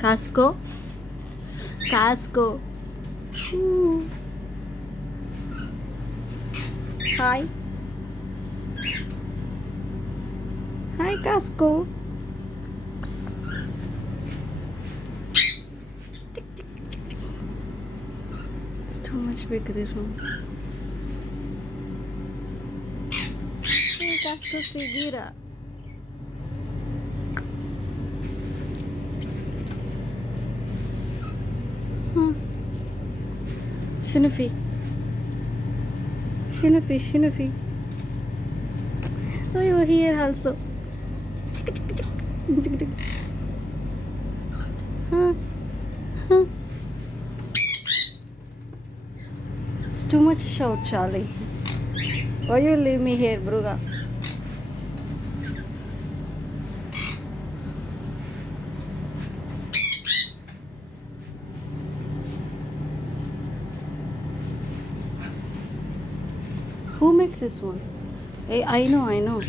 Casco. Casco. Ooh. Hi. Hi, Casco. It's too much big, this one. Hey, Casco, seguira. Huh. Shinofi. Shinofi, Shinofi. Oh, you're here also. Huh? Huh? It's too much shout, Charlie. Why you leave me here, Bruga? Who make this one? Hey, I know, I know.